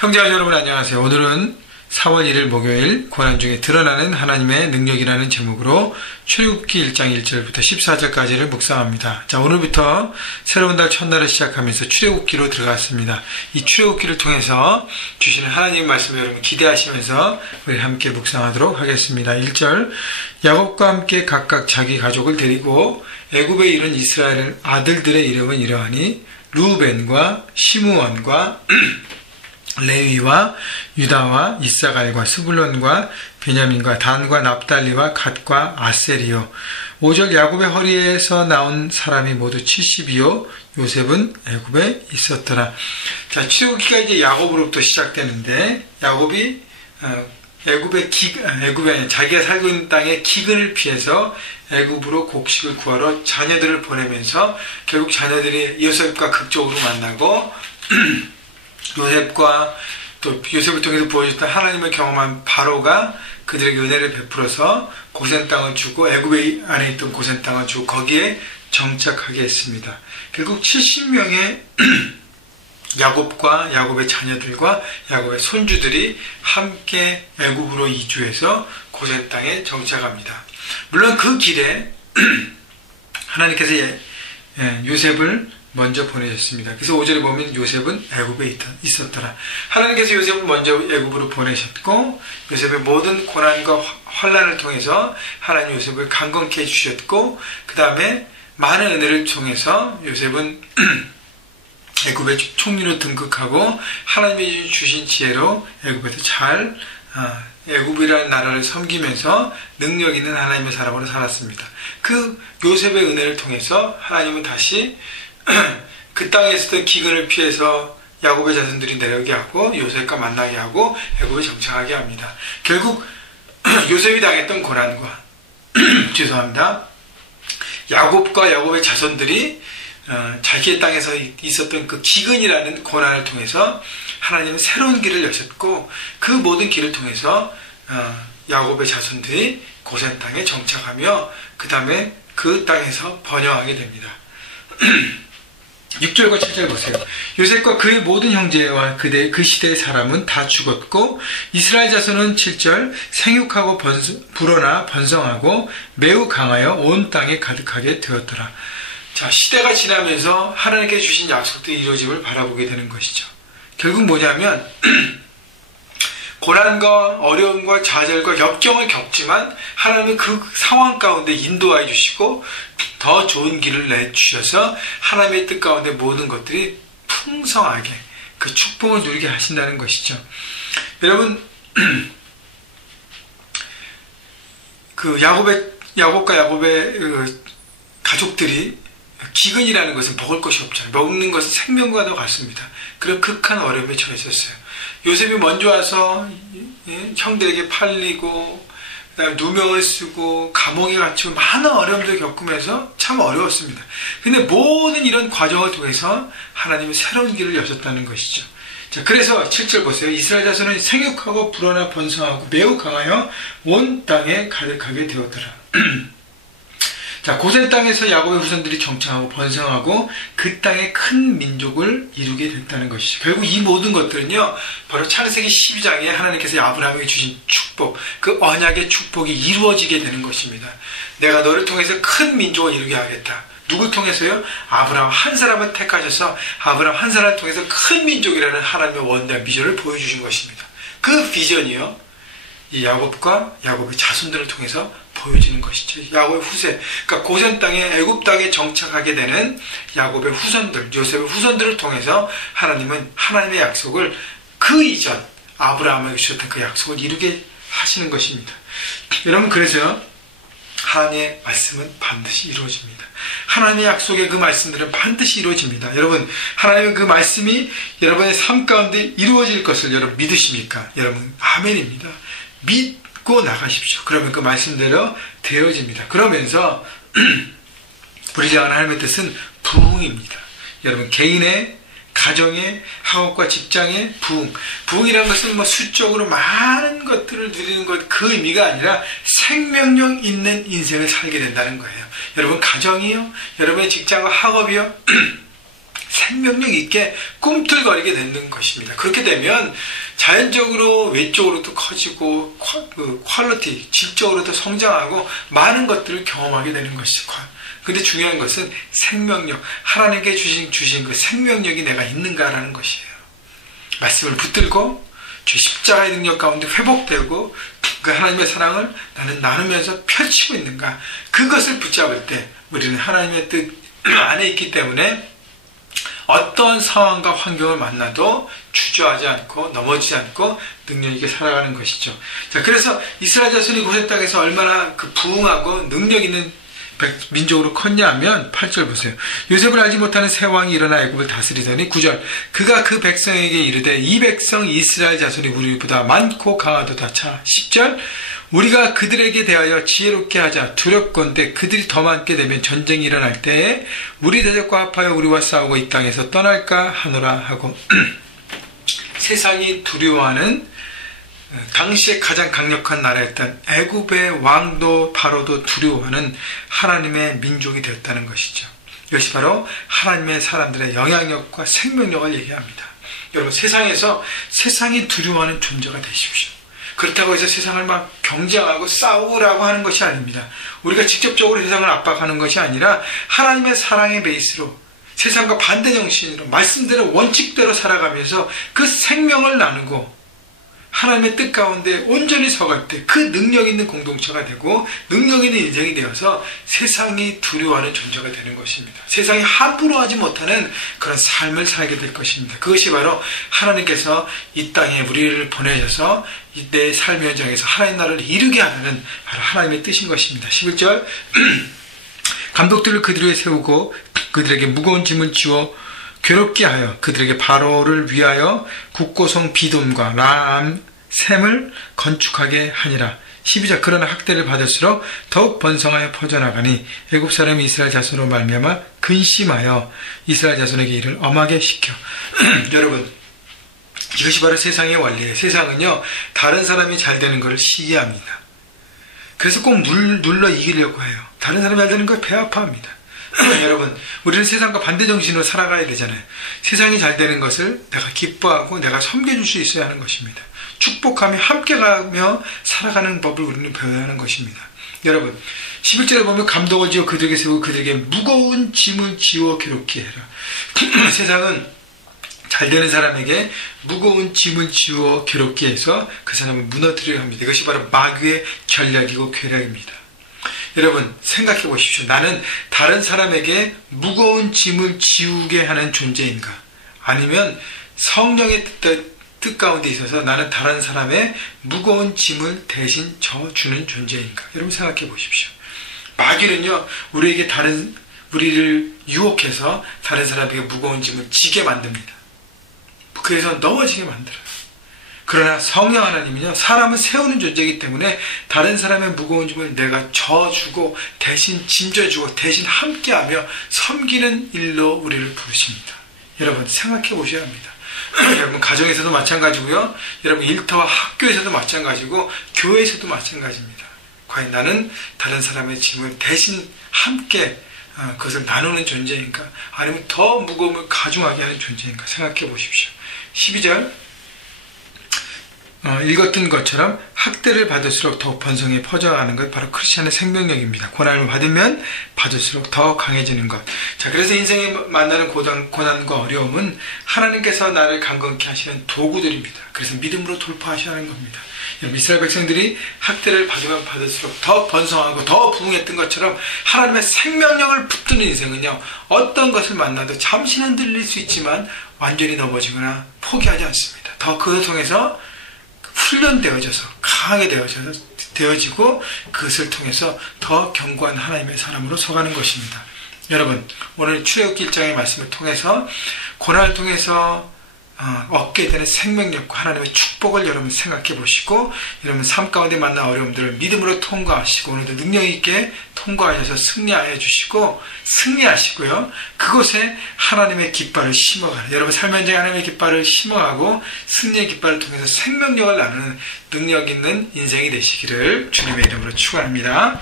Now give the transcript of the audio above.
형제와 여러분 안녕하세요. 오늘은 4월 1일 목요일 고난 중에 드러나는 하나님의 능력이라는 제목으로 출애굽기 1장 1절부터 14절까지를 묵상합니다. 자, 오늘부터 새로운 달 첫날을 시작하면서 출애굽기로 들어갔습니다. 이 출애굽기를 통해서 주시는 하나님의 말씀을 여러분 기대하시면서 우리 함께 묵상하도록 하겠습니다. 1절 야곱과 함께 각각 자기 가족을 데리고 애굽에 이른 이스라엘 아들들의 이름은 이러하니 루벤과 시므온과 레위와 유다와 이사갈과 스불론과 베냐민과 단과 납달리와 갓과 아셀이요. 5절 야곱의 허리에서 나온 사람이 모두 70이요. 요셉은 애굽에 있었더라. 출애굽기가 이제 야곱으로부터 시작되는데 야곱이 애굽에 자기가 살고 있는 땅의 기근을 피해서 애굽으로 곡식을 구하러 자녀들을 보내면서 결국 자녀들이 요셉과 극적으로 만나고 요셉과 또 요셉을 통해서 보여줬던 하나님을 경험한 바로가 그들에게 은혜를 베풀어서 고센 땅을 주고 애굽 안에 있던 고센 땅을 주고 거기에 정착하게 했습니다. 결국 70명의 야곱과 야곱의 자녀들과 야곱의 손주들이 함께 애굽으로 이주해서 고센 땅에 정착합니다. 물론 그 길에 하나님께서 요셉을 먼저 보내셨습니다. 그래서 5절에 보면 요셉은 애굽에 있었더라. 하나님께서 요셉을 먼저 애굽으로 보내셨고 요셉의 모든 고난과 환난을 통해서 하나님 요셉을 강건케 해주셨고 그 다음에 많은 은혜를 통해서 요셉은 애굽의 총리로 등극하고 하나님이 주신 지혜로 애굽에서 잘 애굽이라는 나라를 섬기면서 능력 있는 하나님의 사람으로 살았습니다. 그 요셉의 은혜를 통해서 하나님은 다시 그 땅에 있었던 기근을 피해서 야곱의 자손들이 내려오게 하고 요셉과 만나게 하고 애굽에 정착하게 합니다. 결국 요셉이 당했던 고난과 죄송합니다. 야곱과 야곱의 자손들이 자기의 땅에서 있었던 그 기근이라는 고난을 통해서 하나님은 새로운 길을 여셨고 그 모든 길을 통해서 야곱의 자손들이 고센 땅에 정착하며 그 다음에 그 땅에서 번영하게 됩니다. 6절과 7절 보세요. 요셉과 그의 모든 형제와 그 시대의 사람은 다 죽었고 이스라엘 자손은 7절 생육하고 불어나 번성하고 매우 강하여 온 땅에 가득하게 되었더라. 자, 시대가 지나면서 하나님께 주신 약속들이 이루어짐을 바라보게 되는 것이죠. 결국 뭐냐면 고난과 어려움과 좌절과 역경을 겪지만 하나님은 그 상황 가운데 인도하여 주시고 더 좋은 길을 내주셔서 하나님의 뜻 가운데 모든 것들이 풍성하게 그 축복을 누리게 하신다는 것이죠. 여러분 그 야곱과 야곱의 가족들이 기근이라는 것은 먹을 것이 없잖아요. 먹는 것은 생명과도 같습니다. 그런 극한 어려움에 처했었어요. 요셉이 먼저 와서 형들에게 팔리고 그다음에 누명을 쓰고 감옥에 갇히고 많은 어려움들을 겪으면서 참 어려웠습니다. 근데 모든 이런 과정을 통해서 하나님은 새로운 길을 여셨다는 것이죠. 자, 그래서 7절 보세요. 이스라엘 자손은 생육하고 불어나 번성하고 매우 강하여 온 땅에 가득하게 되었더라. 자, 고센 땅에서 야곱의 후손들이 정착하고 번성하고 그 땅에 큰 민족을 이루게 됐다는 것이죠. 결국 이 모든 것들은요, 바로 창세기 12장에 하나님께서 아브라함에게 주신 축복, 그 언약의 축복이 이루어지게 되는 것입니다. 내가 너를 통해서 큰 민족을 이루게 하겠다. 누굴 통해서요? 아브라함 한 사람을 택하셔서 아브라함 한 사람을 통해서 큰 민족이라는 하나님의 원대한 비전을 보여주신 것입니다. 그 비전이요, 이 야곱과 야곱의 자손들을 통해서 보여지는 것이죠. 야곱의 후세, 그러니까 고센 땅에 애굽 땅에 정착하게 되는 야곱의 후손들, 요셉의 후손들을 통해서 하나님은 하나님의 약속을 그 이전 아브라함에게 주셨던 그 약속을 이루게 하시는 것입니다. 여러분, 그래서 하나님의 말씀은 반드시 이루어집니다. 하나님의 약속의 그 말씀들은 반드시 이루어집니다. 여러분, 하나님의 그 말씀이 여러분의 삶 가운데 이루어질 것을 여러분 믿으십니까? 여러분, 아멘입니다. 믿고 나가십시오. 그러면 그 말씀대로 되어집니다. 그러면서 우리 자 하나님의 뜻은 부흥입니다. 여러분, 개인의 가정의 학업과 직장의 부흥. 부흥이라는 것은 뭐 수적으로 많은 것들을 누리는 것, 그 의미가 아니라 생명력 있는 인생을 살게 된다는 거예요. 여러분 가정이요, 여러분의 직장과 학업이요, 생명력 있게 꿈틀거리게 되는 것입니다. 그렇게 되면 자연적으로 외적으로도 커지고 퀄리티, 질적으로도 성장하고 많은 것들을 경험하게 되는 것이죠. 근데 중요한 것은 생명력, 하나님께 주신 그 생명력이 내가 있는가라는 것이에요. 말씀을 붙들고 주 십자가의 능력 가운데 회복되고 그 하나님의 사랑을 나는 나누면서 펼치고 있는가, 그것을 붙잡을 때 우리는 하나님의 뜻 안에 있기 때문에 어떠한 상황과 환경을 만나도 주저하지 않고 넘어지지 않고 능력 있게 살아가는 것이죠. 자, 그래서 이스라엘 자손이 고센 땅에서 얼마나 그 부흥하고 능력 있는 민족으로 컸냐 하면 8절 보세요. 요셉을 알지 못하는 새 왕이 일어나 애굽을 다스리더니 9절 그가 그 백성에게 이르되 이 백성 이스라엘 자손이 우리보다 많고 강하도다. 자, 10절 우리가 그들에게 대하여 지혜롭게 하자. 두렵건대 그들이 더 많게 되면 전쟁이 일어날 때에 우리 대적과 합하여 우리와 싸우고 이 땅에서 떠날까 하노라 하고 세상이 두려워하는 당시에 가장 강력한 나라였던 애굽의 왕도 바로도 두려워하는 하나님의 민족이 되었다는 것이죠. 이것이 바로 하나님의 사람들의 영향력과 생명력을 얘기합니다. 여러분, 세상에서 세상이 두려워하는 존재가 되십시오. 그렇다고 해서 세상을 막 경쟁하고 싸우라고 하는 것이 아닙니다. 우리가 직접적으로 세상을 압박하는 것이 아니라 하나님의 사랑의 베이스로 세상과 반대 정신으로 말씀대로 원칙대로 살아가면서 그 생명을 나누고 하나님의 뜻 가운데 온전히 서갈 때 그 능력 있는 공동체가 되고 능력 있는 인생이 되어서 세상이 두려워하는 존재가 되는 것입니다. 세상이 함부로 하지 못하는 그런 삶을 살게 될 것입니다. 그것이 바로 하나님께서 이 땅에 우리를 보내셔서 내 삶의 현장에서 하나님 나라를 이루게 하는 바로 하나님의 뜻인 것입니다. 11절 감독들을 그들 위에 세우고 그들에게 무거운 짐을 지워 괴롭게 하여 그들에게 바로를 위하여 국고성 비돔과 라암 샘을 건축하게 하니라. 12절 그러나 학대를 받을수록 더욱 번성하여 퍼져나가니 애굽 사람이 이스라엘 자손으로 말미암아 근심하여 이스라엘 자손에게 이를 엄하게 시켜. 여러분, 이것이 바로 세상의 원리예요. 세상은요, 다른 사람이 잘 되는 것을 시기합니다. 그래서 꼭 눌러 이기려고 해요. 다른 사람이 잘 되는 걸 배 아파합니다. 여러분, 우리는 세상과 반대 정신으로 살아가야 되잖아요. 세상이 잘 되는 것을 내가 기뻐하고 내가 섬겨줄 수 있어야 하는 것입니다. 축복하며 함께 가며 살아가는 법을 우리는 배워야 하는 것입니다. 여러분, 11절에 보면 감독을 지어 그들에게 세우고 그들에게 무거운 짐을 지워 괴롭게 해라. 세상은 잘 되는 사람에게 무거운 짐을 지워 괴롭게 해서 그 사람을 무너뜨리려 합니다. 이것이 바로 마귀의 전략이고 괴략입니다. 여러분, 생각해 보십시오. 나는 다른 사람에게 무거운 짐을 지우게 하는 존재인가? 아니면 성령의 뜻 가운데 있어서 나는 다른 사람의 무거운 짐을 대신 져주는 존재인가? 여러분, 생각해 보십시오. 마귀는요, 우리를 유혹해서 다른 사람에게 무거운 짐을 지게 만듭니다. 그래서 넘어지게 만들어요. 그러나 성령 하나님은요, 사람을 세우는 존재이기 때문에 다른 사람의 무거운 짐을 내가 져주고 대신 짐져주고 대신 함께하며 섬기는 일로 우리를 부르십니다. 여러분, 생각해 보셔야 합니다. 여러분, 가정에서도 마찬가지고요, 여러분 일터와 학교에서도 마찬가지고 교회에서도 마찬가지입니다. 과연 나는 다른 사람의 짐을 대신 함께 그것을 나누는 존재인가, 아니면 더 무거움을 가중하게 하는 존재인가 생각해 보십시오. 12절 읽었던 것처럼 학대를 받을수록 더욱 번성해 퍼져가는 것, 바로 크리스찬의 생명력입니다. 고난을 받으면 받을수록 더 강해지는 것. 자, 그래서 인생에 만나는 고난과 어려움은 하나님께서 나를 강건케 하시는 도구들입니다. 그래서 믿음으로 돌파하셔야 하는 겁니다. 이스라엘 백성들이 학대를 받으면 받을수록 더 번성하고 더 부흥했던 것처럼 하나님의 생명력을 붙드는 인생은요, 어떤 것을 만나도 잠시 흔들릴 수 있지만 완전히 넘어지거나 포기하지 않습니다. 더 그걸 통해서 훈련되어져서 강하게 되어지고 그것을 통해서 더 견고한 하나님의 사람으로 서가는 것입니다. 여러분, 오늘 출애굽기 1장의 말씀을 통해서 고난을 통해서 얻게 되는 생명력과 하나님의 축복을 여러분 생각해 보시고, 여러분 삶 가운데 만난 어려움들을 믿음으로 통과하시고 오늘도 능력 있게 통과하셔서 승리하여 주시고 승리하시고요, 그곳에 하나님의 깃발을 심어가는, 여러분 삶 현장에 하나님의 깃발을 심어가고 승리의 깃발을 통해서 생명력을 나누는 능력 있는 인생이 되시기를 주님의 이름으로 축원합니다.